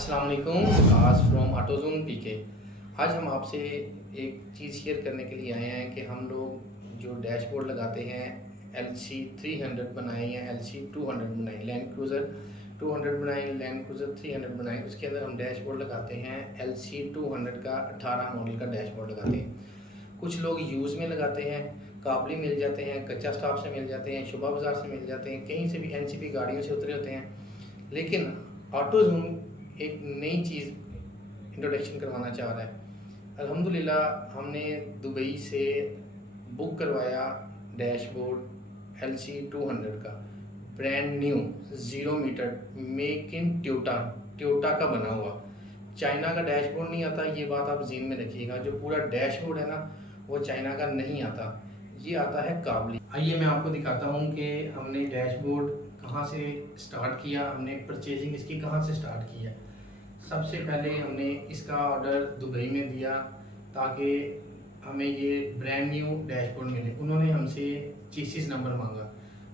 अस्सलाम वालेकुम, विकास फ्रॉम ऑटोजोन पीके। आज हम आपसे एक चीज़ शेयर करने के लिए आए हैं कि हम लोग जो डैशबोर्ड लगाते हैं LC 300 बनाएं या LC 200 बनाएं, लैंड क्रूज़र 200 बनाएं, लैंड क्रूज़र 300 बनाएं, उसके अंदर हम डैशबोर्ड लगाते हैं LC 200 का 18 मॉडल का डैशबोर्ड लगाते हैं। कुछ लोग यूज़ में लगाते हैं, काबली मिल जाते हैं, कच्चा स्टाफ से मिल जाते हैं, शुभा बाज़ार से मिल जाते हैं, कहीं से भी NCP गाड़ियों से उतरे होते हैं। लेकिन ऑटोजोन एक नई चीज़ इंट्रोडक्शन करवाना चाह रहा है। अल्हम्दुलिल्लाह हमने दुबई से बुक करवाया डैशबोर्ड LC 200 का, brand new 0 metre, make in Toyota का बना हुआ। चाइना का डैशबोर्ड नहीं आता, ये बात आप ज़हन में रखिएगा। जो पूरा डैशबोर्ड है ना, वो चाइना का नहीं आता, ये आता है काबली। आइए मैं आपको दिखाता हूँ कि हमने डैशबोर्ड कहाँ से स्टार्ट किया, हमने परचेजिंग इसकी कहाँ से स्टार्ट किया। सबसे पहले हमने इसका ऑर्डर दुबई में दिया ताकि हमें ये ब्रांड न्यू डैशबोर्ड मिले। उन्होंने हमसे चेसिस नंबर मांगा।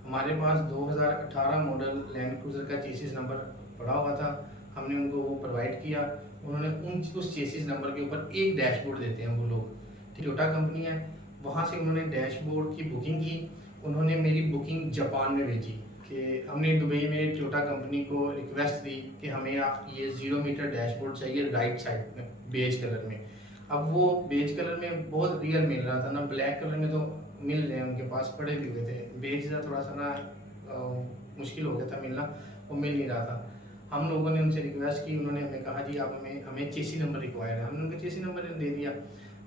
हमारे पास 2018 मॉडल लैंड क्रूज़र का चेसिस नंबर पड़ा हुआ था, हमने उनको वो प्रोवाइड किया। उन्होंने उस चेसिस नंबर के ऊपर एक डैशबोर्ड देते हैं वो लोग, टोयोटा कंपनी है। वहाँ से उन्होंने डैशबोर्ड की बुकिंग की। उन्होंने मेरी बुकिंग जापान में भेजी कि हमने दुबई में टोयोटा कंपनी को रिक्वेस्ट दी कि हमें आप ये 0 मीटर डैशबोर्ड चाहिए राइट साइड में बेज कलर में। अब वो बेज कलर में बहुत रियल मिल रहा था ना, ब्लैक कलर में तो मिल रहे हैं, उनके पास पड़े भी हुए थे। बेज का थोड़ा सा ना मुश्किल हो गया था मिलना, वो मिल नहीं रहा था। हम लोगों ने उनसे रिक्वेस्ट की, उन्होंने हमें कहा जी आप हमें चेसी नंबर रिक्वायर्ड है। हमने उनको चेसी नंबर दे दिया,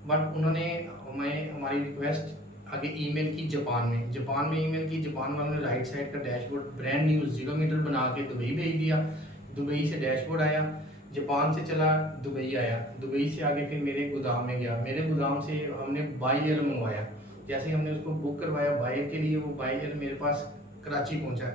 बट उन्होंने हमें हमारी रिक्वेस्ट आगे ईमेल की जापान में ईमेल की। जापान वालों ने राइट साइड का डैशबोर्ड ब्रांड न्यू 0 मीटर बना के दुबई भेज दिया। दुबई से डैशबोर्ड आया, जापान से चला दुबई आया, दुबई से आगे फिर मेरे गोदाम में गया। मेरे गोदाम से हमने बाई एयर मंगवाया। जैसे हमने उसको बुक करवाया बाई एयर के लिए, वो बाई एयर मेरे पास कराची पहुंचा।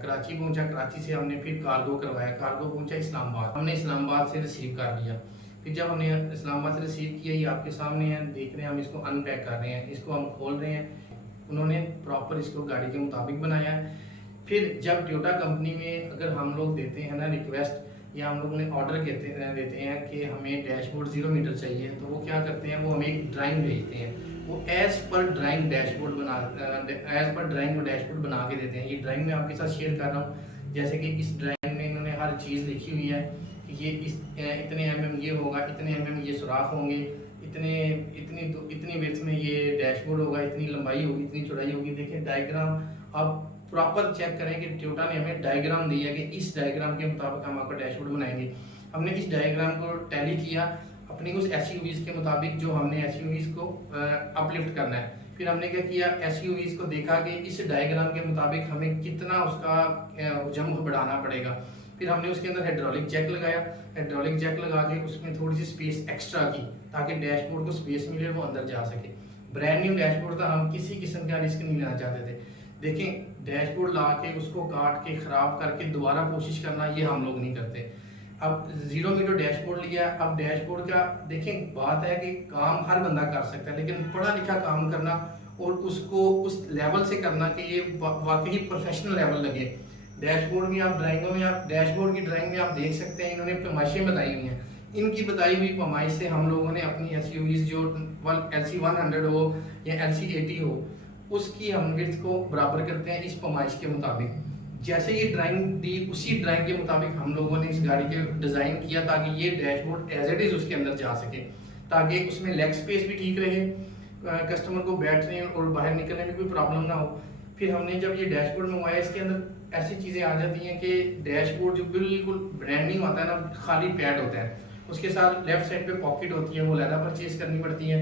कराची से हमने फिर कार्गो करवाया, कार्गो पहुंचा इस्लामाबाद, हमने इस्लामाबाद से रिसीव कर लिया। फिर जब हमने इस्लामाबाद से रिसीव किया, ये आपके सामने है, देख रहे हैं, हम इसको अनपैक कर रहे हैं, इसको हम खोल रहे हैं। उन्होंने प्रॉपर इसको गाड़ी के मुताबिक बनाया है। फिर जब टोयोटा कंपनी में अगर हम लोग देते हैं ना रिक्वेस्ट, या हम लोग ने ऑर्डर देते हैं कि हमें डैशबोर्ड 0 मीटर चाहिए, तो वो क्या करते हैं, वो हमें एक ड्राइंग भेजते हैं। वो एज पर ड्राइंग डैशबोर्ड बना के देते हैं। ये ड्राइंग मैं आपके साथ शेयर कर रहा हूँ। जैसे कि इस ड्राइंग में इन्होंने हर चीज़ लिखी हुई है कि ये इतने mm ये होगा, इतने mm ये सुराख होंगे, इतनी विड्थ में ये डैशबोर्ड होगा, इतनी लंबाई होगी, इतनी चौड़ाई होगी। देखिए डायग्राम आप प्रॉपर चेक करें कि टोयोटा ने हमें डायग्राम दिया है कि इस डायग्राम के मुताबिक हम आपका डैशबोर्ड बनाएंगे। हमने इस डायग्राम को टैली किया अपनी उस SUVs के मुताबिक जो हमने SUVs को अपलिफ्ट करना है। फिर हमने क्या किया, SUVs को देखा कि इस डायग्राम के मुताबिक हमें कितना उसका जम बढ़ाना पड़ेगा। फिर हमने उसके अंदर हाइड्रोलिक जैक लगाया, हाइड्रोलिक जैक लगा के उसमें थोड़ी सी स्पेस एक्स्ट्रा की ताकि डैशबोर्ड को स्पेस मिले, वो अंदर जा सके। ब्रांड न्यू डैशबोर्ड था, हम किसी किस्म का रिस्क नहीं लेना चाहते थे। देखें, डैशबोर्ड ला के उसको काट के ख़राब करके दोबारा कोशिश करना, ये हम लोग नहीं करते। अब 0 मीटर डैशबोर्ड लिया। अब डैशबोर्ड का देखें, बात है कि काम हर बंदा कर सकता है, लेकिन पढ़ा लिखा काम करना और उसको उस लेवल से करना कि ये वाकई प्रोफेशनल लेवल लगे। डैशबोर्ड में आप डैशबोर्ड की ड्राइंग में आप देख सकते हैं, इन्होंने पैमाइशें बताई हुई हैं। इनकी बताई हुई पैमाइश से हम लोगों ने अपनी SUVs जो LC 100 हो या LC 80 हो, उसकी हम विड्थ को बराबर करते हैं इस पैमाइश के मुताबिक। जैसे ये ड्राइंग दी, उसी ड्राइंग के मुताबिक हम लोगों ने इस गाड़ी के डिज़ाइन किया ताकि ये डैशबोर्ड एज इट इज़ उसके अंदर जा सके, ताकि उसमें लेग स्पेस भी ठीक रहे, कस्टमर को बैठने और बाहर निकलने में कोई प्रॉब्लम ना हो। फिर हमने जब ये डैशबोर्ड मंगवाया, इसके अंदर ऐसी चीज़ें आ जाती हैं कि डैशबोर्ड जो बिल्कुल ब्रांड न्यू आता है ना, खाली पैड होता है, उसके साथ लेफ्ट साइड पे पॉकेट होती है, वो अलहदा परचेज करनी पड़ती है।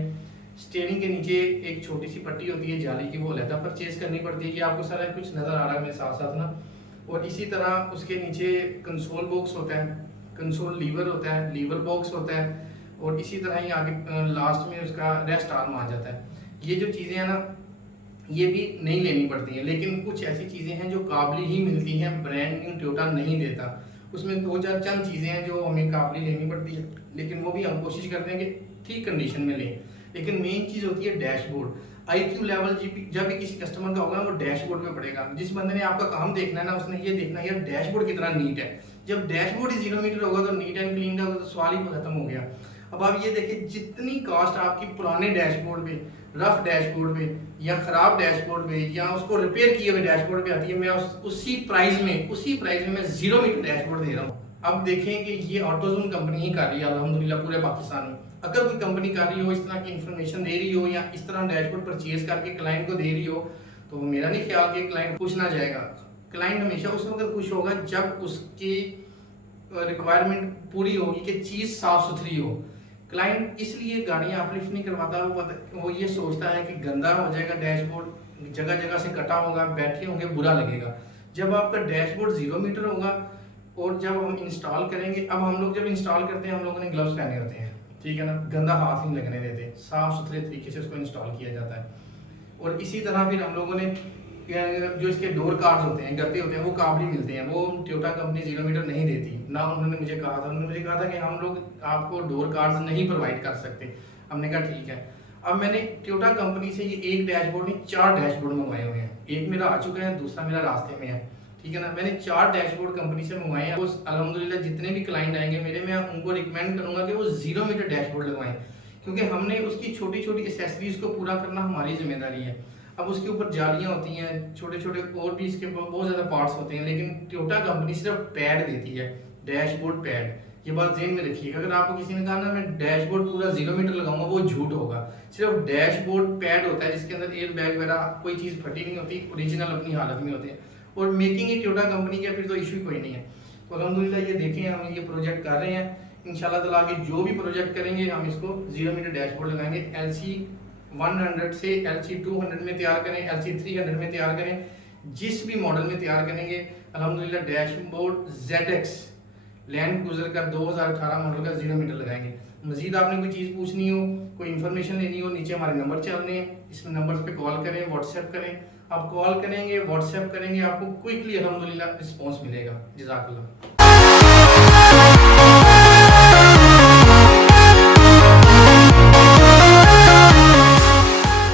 स्टीयरिंग के नीचे एक छोटी सी पट्टी होती है जाली की, वो अलहदा परचेज करनी पड़ती है। कि आपको सारा कुछ नज़र आ रहा है मेरे साथ साथ ना। और इसी तरह उसके नीचे कंसोल बॉक्स होता है, कंसोल लीवर होता है, लीवर बॉक्स होता है, और इसी तरह ही आगे लास्ट में उसका रेस्ट आर्म आ जाता है। ये जो चीज़ें हैं ना, ये भी नहीं लेनी पड़ती हैं, लेकिन कुछ ऐसी चीज़ें हैं जो काबली ही मिलती हैं, ब्रांड न्यू टोयोटा नहीं देता। उसमें 2-4 चंद चीज़ें हैं जो हमें काबली लेनी पड़ती है, लेकिन वो भी हम कोशिश करते हैं कि ठीक कंडीशन में लें। लेकिन मेन चीज़ होती है डैशबोर्ड। IQ लेवल जब भी किसी कस्टमर का होगा वो डैशबोर्ड पे पड़ेगा। जिस बंदे ने आपका काम देखना है ना, उसने ये देखना है यार डैशबोर्ड कितना नीट है। जब डैशबोर्ड ही 0 मीटर होगा तो नीट एंड क्लीन का तो सवाल ही खत्म हो गया। अब आप ये देखिए जितनी कॉस्ट आपकी पुराने डैशबोर्ड पे, रफ डैशबोर्ड पे या खराब डैशबोर्ड पे या उसको रिपेयर किए हुए डैशबोर्ड पे आती है, मैं उसी प्राइस में मैं 0 मीटर डैशबोर्ड दे रहा हूँ। अब देखें कि ये ऑटोजोन कंपनी ही कर रही है अल्हम्दुलिल्लाह पूरे पाकिस्तान में। अगर कोई कंपनी कर रही हो, इस तरह की इन्फॉर्मेशन दे रही हो या इस तरह डैशबोर्ड परचेज करके क्लाइंट को दे रही हो, तो मेरा नहीं ख्याल कि क्लाइंट खुश ना जाएगा। क्लाइंट हमेशा उस वक्त खुश होगा जब उसकी रिक्वायरमेंट पूरी होगी कि चीज़ साफ सुथरी हो। क्लाइंट इसलिए गाड़ियाँ अपलिफ्ट नहीं करवाता, वो ये सोचता है कि गंदा हो जाएगा डैशबोर्ड, जगह जगह से कटा होगा, बैठे होंगे, बुरा लगेगा। जब आपका डैशबोर्ड 0 मीटर होगा और जब हम इंस्टॉल करेंगे, अब हम लोग जब इंस्टॉल करते हैं हम लोगों ने ग्लव्स पहने होते हैं, ठीक है ना, गंदा हाथ नहीं लगने देते, साफ सुथरे तरीके से उसको इंस्टॉल किया जाता है। और इसी तरह फिर हम लोगों ने जो इसके डोर कार्ड्स होते हैं, गत्ते होते हैं, वो कार्ड भी मिलते हैं, वो टोयोटा कंपनी 0 मीटर नहीं देती ना। उन्होंने मुझे कहा था कि हम लोग आपको डोर कार्ड्स नहीं प्रोवाइड कर सकते। हमने कहा ठीक है। अब मैंने टोयोटा कंपनी से ये एक डैशबोर्ड नहीं 4 डैशबोर्ड मंगवाए हुए हैं। एक मेरा आ चुका है, दूसरा मेरा रास्ते में है, ठीक है ना। मैंने 4 डैशबोर्ड कंपनी से मंगवाए हैं। उस अल्हम्दुलिल्लाह जितने भी क्लाइंट आएंगे मेरे, मैं उनको रिकमेंड करूंगा कि वो 0 मीटर डैशबोर्ड लगवाएं, क्योंकि हमने उसकी छोटी छोटी एसेसरीज को पूरा करना हमारी जिम्मेदारी है। अब उसके ऊपर जालियाँ होती हैं, छोटे छोटे और भी इसके बहुत ज़्यादा पार्ट्स होते हैं, लेकिन टोयोटा कंपनी सिर्फ पैड देती है, डैशबोर्ड पैड। ये बात ध्यान में रखिएगा। अगर आपको किसी ने कहा ना मैं डैशबोर्ड पूरा 0 मीटर लगाऊंगा, वो झूठ होगा। सिर्फ डैशबोर्ड पैड होता है जिसके अंदर एयर बैग वगैरह कोई चीज़ फटी नहीं होती, ओरिजिनल अपनी हालत में होते हैं, और मेकिंग ही टोयोटा कंपनी की, फिर तो इशू कोई नहीं है। तो अल्हम्दुलिल्लाह ये देखें हम ये प्रोजेक्ट कर रहे हैं। इंशाल्लाह ताला आगे जो भी प्रोजेक्ट करेंगे हम इसको 0 मीटर डैशबोर्ड लगाएंगे। LC 100 से LC 200 में तैयार करें, LC 300 में तैयार करें, जिस भी मॉडल में तैयार करेंगे अल्हम्दुलिल्लाह डैशबोर्ड ZX लैंड क्रूजर का 2018 मॉडल का 0 मीटर लगाएंगे। मजीद आपने कोई चीज़ पूछनी हो, कोई इन्फॉर्मेशन लेनी हो, नीचे हमारे नंबर चल रहे हैं, इस नंबर पे कॉल करें, व्हाट्सएप करें। आप कॉल करेंगे, व्हाट्सएप करेंगे, आपको क्विकली अल्हम्दुलिल्लाह रिस्पॉन्स मिलेगा। जज़ाकल्लाह।